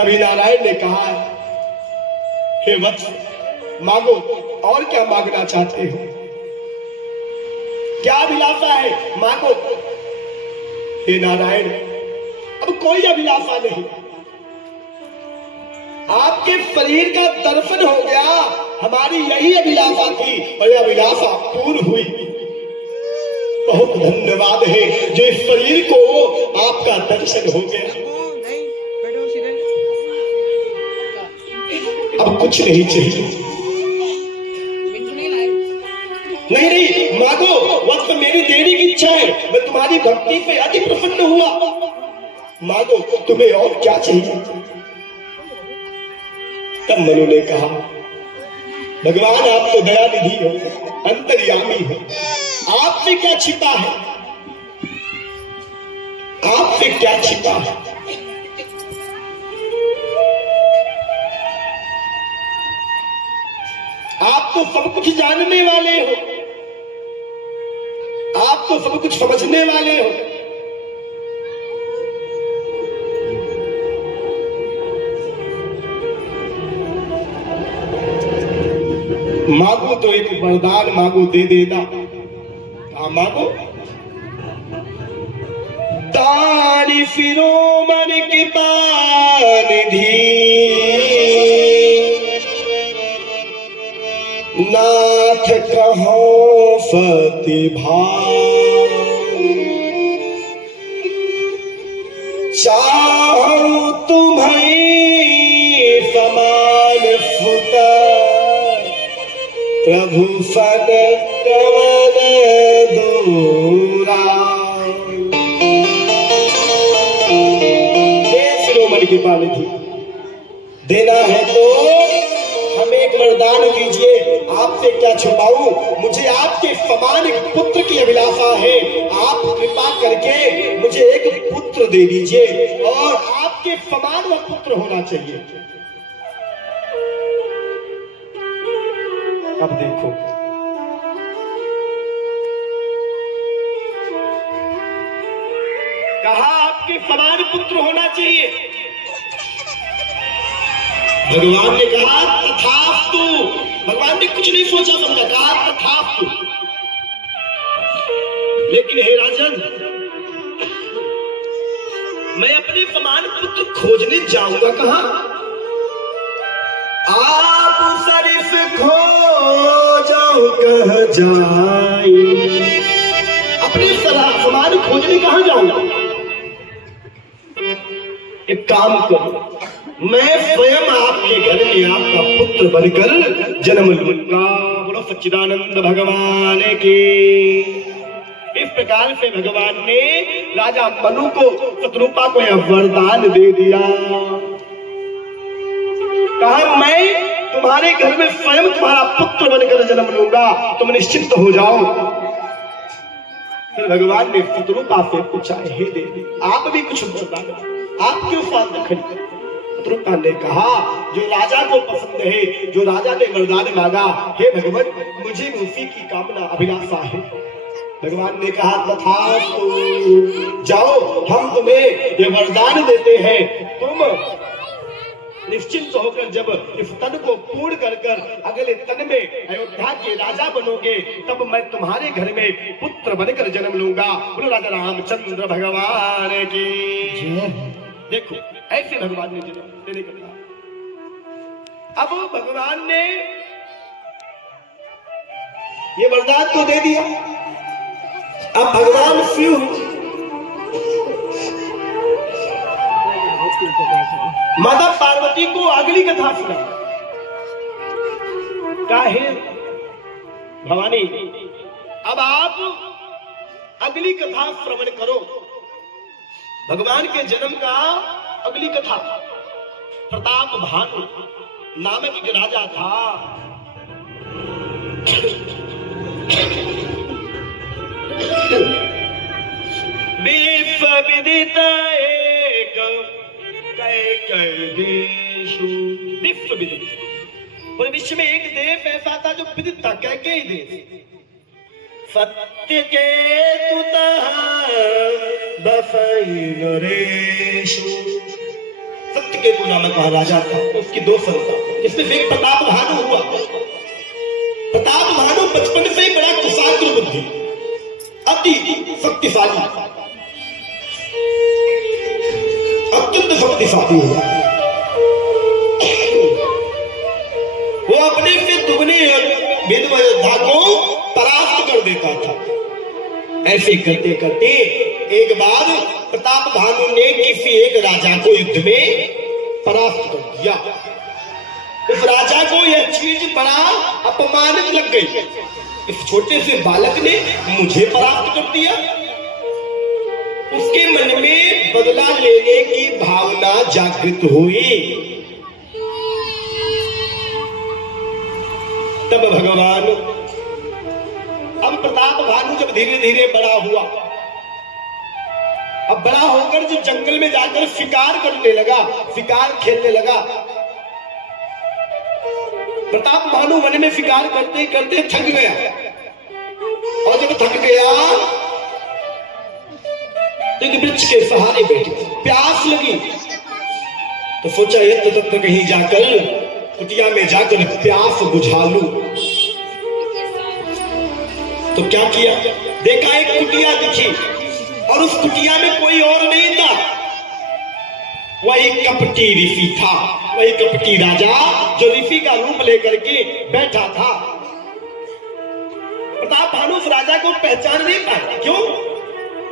तभी नारायण ने कहा, हे वत्स, मांगो, और क्या मांगना चाहते हो? क्या अभिलाषा है? मांगो। हे नारायण, अब कोई अभिलाषा नहीं। आपके शरीर का दर्शन हो गया, हमारी यही अभिलाषा थी और यह अभिलाषा पूर्ण हुई। बहुत धन्यवाद है जो इस शरीर को आपका दर्शन हो गया। अब कुछ नहीं चाहिए। नहीं नहीं, मांगो, वक्त मेरी देने की इच्छा है। मैं तुम्हारी भक्ति पे अति प्रसन्न हुआ। मांगो, तुम्हें और क्या चाहिए? तब मनु ने कहा, भगवान आप तो दया निधि हो, अंतर्यामी हो, आपसे क्या छिपा है? आपसे क्या छिपा है? आप तो सब कुछ जानने वाले हो, आप तो सब कुछ समझने वाले हो। मांगो तो एक वरदान मांगो, दे देना। हाँ मांगो। तारी फिरो मन की पानिधि, नाथ कहो प्रतिभा, चाहूं तुम्हें समान सुत, प्रभु सन कवन दूरा। शिरोमणि की पानिधि, देना है तो हमें एक वरदान दीजिए। आपसे क्या छुपाऊं? मुझे आपके समान एक पुत्र की अभिलाषा है। आप कृपा करके मुझे एक पुत्र दे दीजिए और आपके समान वह पुत्र होना चाहिए। अब देखो, कहा आपके समान पुत्र होना चाहिए। भगवान ने कहा तथास्तु। भगवान ने कुछ नहीं सोचा समझा, कहा तथास्तु। लेकिन हे राजन, मैं अपने समान पुत्र खोजने जाऊंगा कहां? आप सरिस खोजो कह जाई। अपने समान खोजने कहां जाऊंगा? एक काम करो, मैं स्वयं आपके घर में आपका पुत्र बनकर जन्म लूंगा। बोलो सच्चिदानंद भगवान की। इस प्रकार से भगवान ने राजा मनु को, शत्रुपा को यह वरदान दे दिया। कहा मैं तुम्हारे घर में स्वयं तुम्हारा पुत्र बनकर जन्म लूंगा, तुम निश्चिंत हो जाओ। फिर भगवान ने शत्रुपा से पूछा, हे देवी आप भी कुछ बताना, आप क्यों फालतू खड़ी? शत्रुपा ने कहा, जो राजा को पसंद है, जो राजा ने वरदान मांगा, हे भगवान मुझे भी उसी की कामना अभिलाषा है। भगवान ने कहा तथास्तु, जाओ हम तुम्हें ये वरदान देते हैं। तुम निश्चिंत होकर जब इस तन को पूर्ण कर अगले तन में अयोध्या के राजा बनोगे, तब मैं तुम्हारे घर में पुत्र बनकर जन्म लूंगा। बोलो राजा रामचंद्र भगवान की। देखो ऐसे भगवान ने जन्म देने का कहा। अब भगवान ने ये वरदान तो दे दिया। अब भगवान शिव माता पार्वती को अगली कथा सुना। काहे भवानी, अब आप अगली कथा श्रवण करो। भगवान के जन्म का अगली कथा। प्रताप भानु नामक एक राजा था। विश्व विदिता एक विश्व विदित, पूरे विश्व में एक देश ऐसा था जो विदित था, कैकेयी देश। सत्य के तुतः दसई नरेशु, सत्य चित्रकेतु नामक महाराजा था, उसकी 2 संतान, जिसमें से एक प्रताप भानु हुआ। प्रताप भानु बचपन से ही बड़ा कुशाग्र बुद्धि, अति शक्तिशाली, अत्यंत शक्तिशाली हुआ। वो अपने से दुगने विधवा योद्धा को परास्त कर देता था। ऐसे करते करते एक बार प्रताप भानु ने किसी एक राजा को युद्ध में परास्त कर दिया। उस राजा को यह चीज बड़ा अपमानित लग गई, इस छोटे से बालक ने मुझे परास्त कर दिया। उसके मन में बदला लेने की भावना जागृत हुई। तब भगवान, अब प्रताप भानु जब धीरे धीरे बड़ा हुआ, अब बड़ा होकर जो जंगल में जाकर शिकार करने लगा, शिकार खेलने लगा। प्रताप भानु वन में शिकार करते करते थक गया, और जब थक गया तो एक वृक्ष के सहारे बैठे, प्यास लगी तो सोचा यत्र तत्र कहीं जाकर कुटिया में जाकर प्यास बुझा लूं। तो क्या किया, देखा एक कुटिया दिखी, और उस कुटिया में कोई और नहीं था, वही कपटी ऋषि था, वही कपटी राजा जो ऋषि का रूप लेकर के बैठा था। प्रताप भानु उस राजा को पहचान नहीं पाया। क्यों?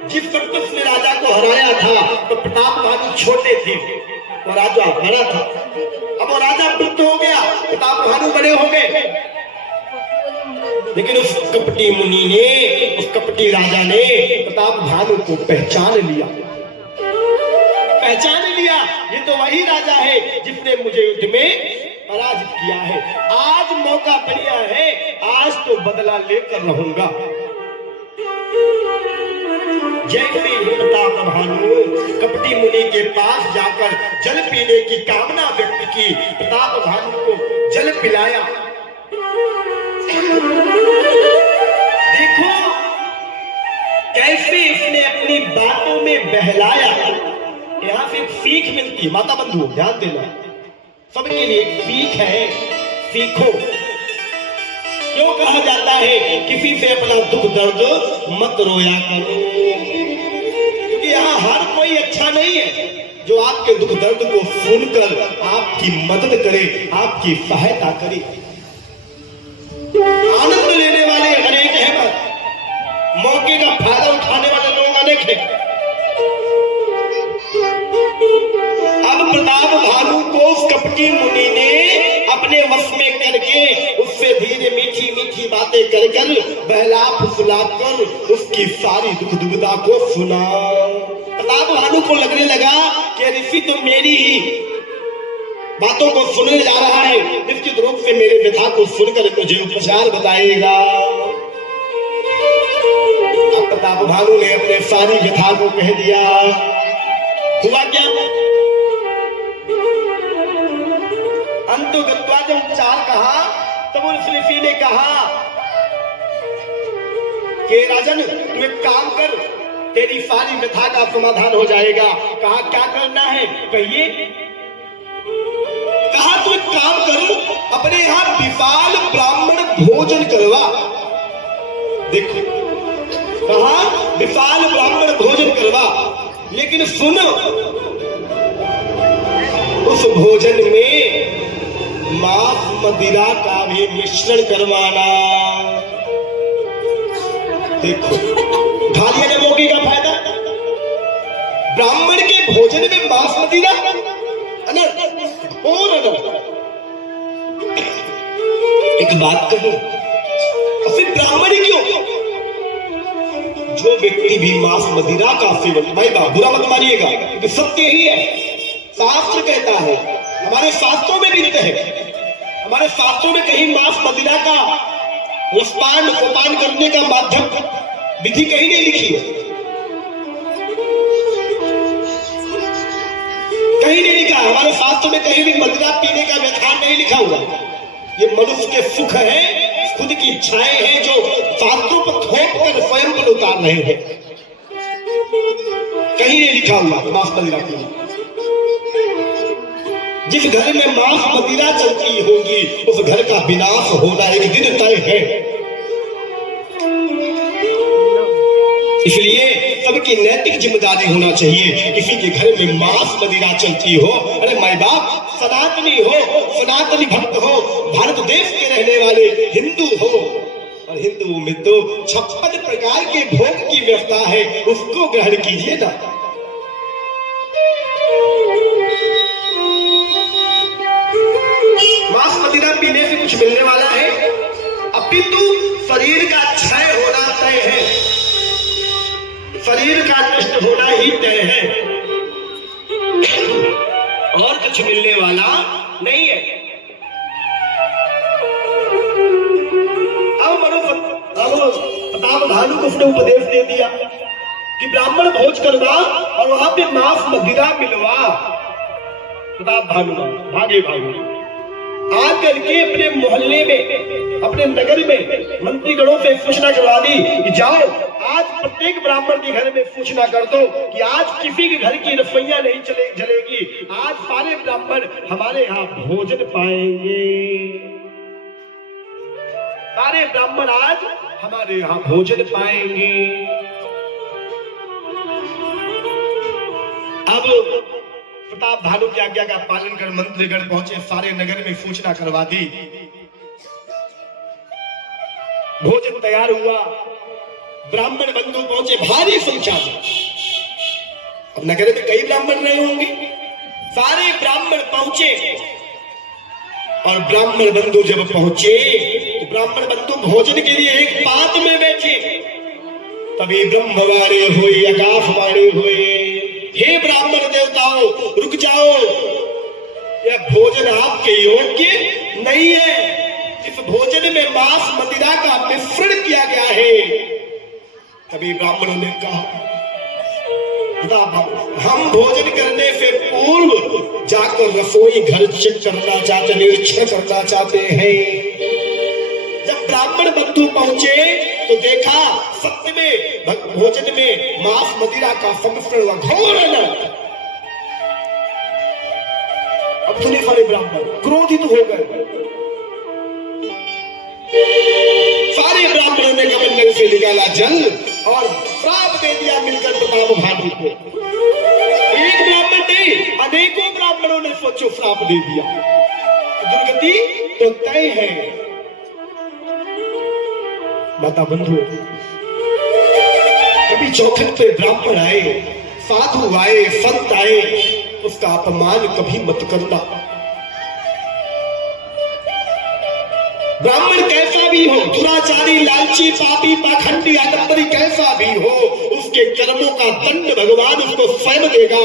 जिस वक्त उसने राजा को हराया था तो प्रताप भानु छोटे थे, वो राजा बड़ा था। अब वो राजा वृद्ध हो गया, प्रताप भानु बड़े हो गए। लेकिन उस कपटी मुनि ने, उस कपटी राजा ने प्रताप भानु को पहचान लिया, पहचान लिया। ये तो वही राजा है जिसने मुझे युद्ध में पराजित किया है। आज मौका बढ़िया है, आज तो बदला लेकर रहूंगा। जैसे ही प्रताप भानु कपटी मुनि के पास जाकर जल पीने की कामना व्यक्त की, प्रताप भानु को जल पिलाया। देखो कैसे इसने अपनी बातों में बहलाया। यहां से सीख मिलती है, माता बंधु ध्यान देना, सबके लिए एक सीख है, सीखो। क्यों कहा जाता है किसी से अपना दुख दर्द मत रोया करो, क्योंकि यहाँ हर कोई अच्छा नहीं है जो आपके दुख दर्द को सुनकर आपकी मदद करे, आपकी सहायता करे। आनंद लेने वाले अनेक हैं, मौके का फायदा उठाने वाले लोग अनेक हैं। अब प्रताप भानु को उस कपटी मुनि ने अपने वश में करके उससे धीरे मीठी मीठी बातें कर कर बहला फुसला कर उसकी सारी दुख दुविधा को सुना। प्रताप भानु को लगने लगा कि ऋषि तो मेरी ही बातों को सुनने जा रहा है, निश्चित रूप से मेरे व्यथा को सुनकर मुझे उपचार बताएगा। अब प्रताप भानु ने अपने सारी व्यथा को कह दिया। हुआ क्या, अंतोगत्वा जब उपचार कहा तब उस ऋषि ने कहा कि राजन तू एक काम कर, तेरी सारी व्यथा का समाधान हो जाएगा। कहा क्या करना है, कहिए। कहा तू एक काम कर, अपने यहां विशाल ब्राह्मण भोजन करवा। देखो, कहा विशाल ब्राह्मण भोजन करवा, लेकिन सुनो उस भोजन में मांस मदिरा का भी मिश्रण करवाना। देखो उठा लिया ने मौके का फायदा, ब्राह्मण के भोजन में मांस मदिरा, और एक बात कहूं, सिर्फ ब्राह्मण ही क्यों, जो व्यक्ति भी मांस मदिरा का सेवन, भाई बुरा मत मानिएगा क्योंकि सत्य ही है, शास्त्र कहता है, हमारे शास्त्रों में भी लिखा है, हमारे शास्त्रों में कहीं मांस मदिरा का रसपान उपपान करने का माध्यम विधि कहीं नहीं लिखी है, कहीं नहीं लिखा। हमारे शास्त्रों में कहीं भी मदिरा पीने का व्याख्यान नहीं लिखा हुआ। ये मनुष्य के सुख है, खुद की इच्छाएं हैं जो शास्त्रों पर थोप कर स्वयं पर उतार रहे हैं, कहीं नहीं लिखा हुआ मांस मदिरा पीने। जिस घर में मांस मदिरा चलती होगी उस घर का विनाश होना एक दिन तय है। इसलिए सबकी नैतिक जिम्मेदारी होना चाहिए, किसी के घर में मांस मदिरा चलती हो, अरे माय बाप सनातनी हो, सनातनी भक्त हो, भारत देश के रहने वाले हिंदू हो, और हिंदू में तो 56 प्रकार के भोग की व्यवस्था है, उसको ग्रहण कीजिए ना। मांस मदिरा पीने से कुछ मिलने वाला है, अपितु शरीर का क्षय होना तय है, शरीर का नष्ट होना ही तय है, और कुछ मिलने वाला नहीं है। अब प्रताप भानु को उसने उपदेश दे दिया कि ब्राह्मण भोज करवा और वहां पे मांस मदिरा मिलवा। प्रताप भानु भागे आकर के अपने मोहल्ले में, अपने नगर में मंत्रीगणों से सूचना करवा दी कि जाओ आज प्रत्येक ब्राह्मण के घर में सूचना कर दो कि आज किसी के घर की रसोइयां नहीं जलेगी, आज सारे ब्राह्मण हमारे यहाँ भोजन पाएंगे, सारे ब्राह्मण आज हमारे यहाँ भोजन पाएंगे। अब प्रताप भानु की आज्ञा का पालन कर मंत्रीगण पहुंचे, सारे नगर में सूचना करवा दी, भोजन तैयार हुआ, ब्राह्मण बंधु पहुंचे भारी संख्या में। अब नगर में कई ब्राह्मण रहे होंगे, सारे ब्राह्मण पहुंचे, और ब्राह्मण बंधु जब पहुंचे तो ब्राह्मण बंधु भोजन के लिए एक पात में बैठे। तभी ब्रह्मवाणी हुई, आकाशवाणी हुई, हे ब्राह्मण देवताओं रुक जाओ, यह भोजन आपके योग्य नहीं है, इस भोजन में मांस मदिरा का मिश्रण किया गया है। तभी ब्राह्मणों ने कहा हम भोजन करने से पूर्व जाकर रसोई घर चेक करना चाहते, निरीक्षण करना चाहते हैं। जब ब्राह्मण बंधु पहुंचे तो देखा सत्य में भोजन में मांस मदिरा का संमिश्रण हुआ, घोर अनर्थ। अब सुने सारे ब्राह्मण क्रोधित हो गए, सारे ब्राह्मणों ने कमंडल से निकाला जल और श्राप दे दिया मिलकर प्रताप भानु को। एक ब्राह्मण नहीं, अनेकों ब्राह्मणों ने सोचो श्राप दे दिया, दुर्गति तो तय है। माता बंधु कभी चौखट पे ब्राह्मण आए, साधु आए, संत आए, उसका अपमान कभी मत करना। ब्राह्मण कैसा भी हो, दुराचारी, लालची, पापी, पाखंडी, आडंबरी कैसा भी हो, उसके कर्मों का दंड भगवान उसको स्वयं देगा।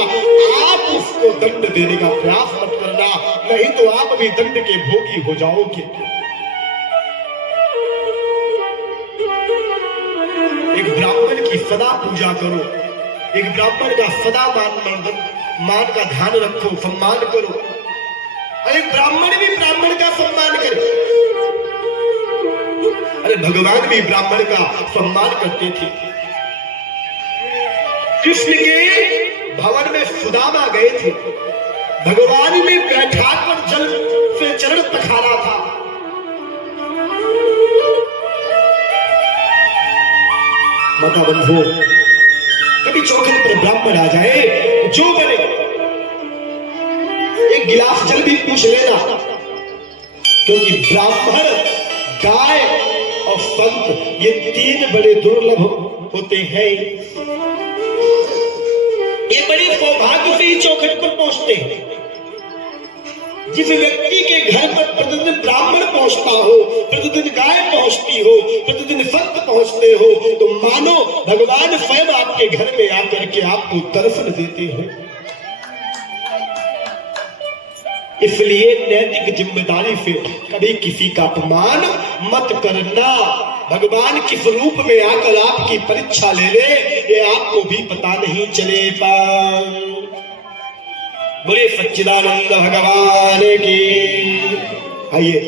आप उसको दंड देने का प्रयास मत करना, नहीं तो आप भी दंड के भोगी हो जाओगे। एक ब्राह्मण की सदा पूजा करो, एक ब्राह्मण का सदा मान का ध्यान रखो, सम्मान करो, और एक ब्राह्मण भी ब्राह्मण का सम्मान करे। अरे भगवान भी ब्राह्मण का सम्मान करते थे। कृष्ण के भवन में सुदामा गए थे, भगवान ने बैठाकर जल से चरण पखारा था। माता बंधु कभी चौखट पर ब्राह्मण आ जाए, जो बने एक गिलास जल भी पूछ लेना, क्योंकि ब्राह्मण, गाय और संत ये तीन बड़े दुर्लभ होते हैं। ये बड़े सौभाग्य से ही चौखट पर पहुंचते हैं। जिस व्यक्ति के घर पर प्रतिदिन ब्राह्मण पहुंचता हो, प्रतिदिन गाय पहुंचती हो, प्रतिदिन संत पहुंचते हो, तो मानो भगवान स्वयं आपके घर में आकर के आपको दर्शन देते हैं। इसलिए नैतिक जिम्मेदारी से कभी किसी का अपमान मत करना। भगवान किस रूप में आकर आपकी परीक्षा ले ले, ये आपको भी पता नहीं चलेगा। बोले सच्चिदानंद भगवान की। आइए